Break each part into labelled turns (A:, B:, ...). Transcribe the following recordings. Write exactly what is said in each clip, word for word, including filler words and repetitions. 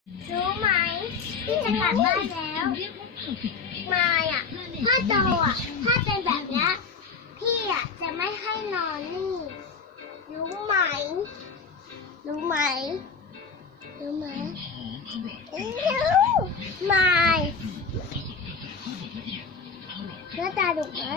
A: รู้ไหมพี่จะกลับบ้านแล้วมายอ่ะถ้าโตอ่ะถ้าเป็นแบบนี้พี่อ่ะจะไม่ให้นอนนี่รู้ไหมรู้ไหมรู้ไหมรู้มายหน้าตาดุไหม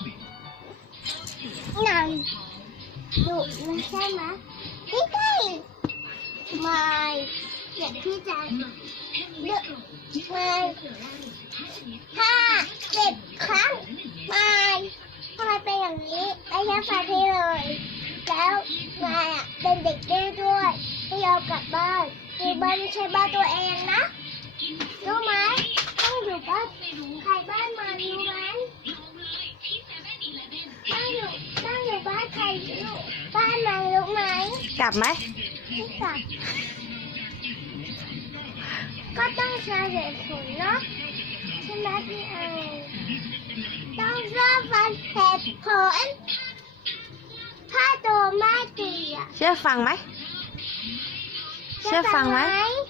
A: นั่นดุไม่ใช่ไหมพี่ไก่มายเดี๋ยวพี่จะเลือกมาห้าเจ็ดครั้งมาทำไมเป็นอย่างนี้ไอ้ยักษ์ฟาพี่เลยแล้วมาอ่ะเป็นเด็กดื้อด้วยไม่ยอมกลับบ้านอยู่บ้านไม่ใช่บ้านตัวเองนะรู้ไหมต้องอยู่บ้านใครบ้านมารู้ไหมต้องอยู่ต้องอยู่บ้านใครลูกบ้านมันรู้ไหม
B: กลับไหม
A: ไม่กลับก็ต้องใช้เหตุผลเนาะใช่ไหมพี่เอ๋ต้องเริ่มฟังเหตุผลถ้าตัวไม่ดีอ่ะ
B: เชื่อฟังไหม เชื่อฟังไหม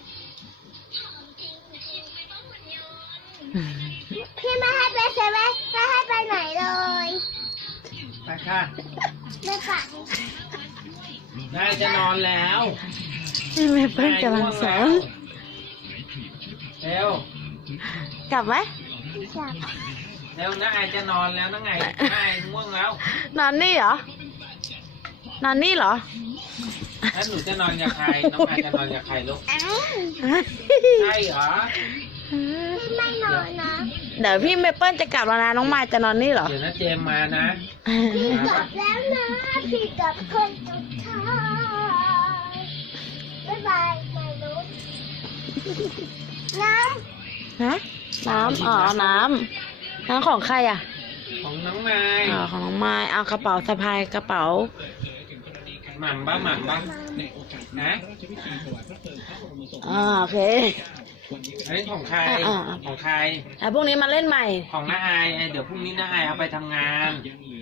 A: พี่ไม่ให้ไปเซเว่นไม่ให้ไปไหนเลย
C: ไปค่ะ
A: ไม่ไป
C: นายจะนอนแล้ว
B: พี่เมเปิ้ลกำลังสอน
C: เร็ว
B: กลับไหม
A: ไม่กลับ
C: เร็วน้าไอจะนอนแล้วน้าไงน้าไอง่วงแล้ว
B: นอนนี่เหรอ นอนนี่เหรอ
C: แล้วหนูจะนอนกับใครน้องไอจะนอนกับใครลูก
A: อ้าว
C: ใช่เหรอ
A: พี่ไม่นอนนะ
B: เดี๋ยวพี่เมเปิ้ลจะกลับแล้วนะน้องมายจะนอนนี่เหรอ
C: เดี๋ยวนะเจมมานะ
A: พี่กลับแล้วนะพี่กลับคนสุดท้ายบ๊ายบายไม่รู้น้
B: ฮะ น้ำอ๋อ น้ำน้ำของใครอ่ะ
C: ของน้องนาย
B: อ๋อ ของน้องมายเอากระเป๋าสะพายกระเป๋า
C: หม่ำบ้าหม่ำบ้านะ
B: อ่าโอเค
C: อันนี้ของใคร
B: อ่า
C: ของใคร
B: แล้วพรุ่งนี้มาเล่นใหม่
C: ของน้าไอไอเดี๋ยวพรุ่งนี้น้าไอเอาไปทำงาน
B: อ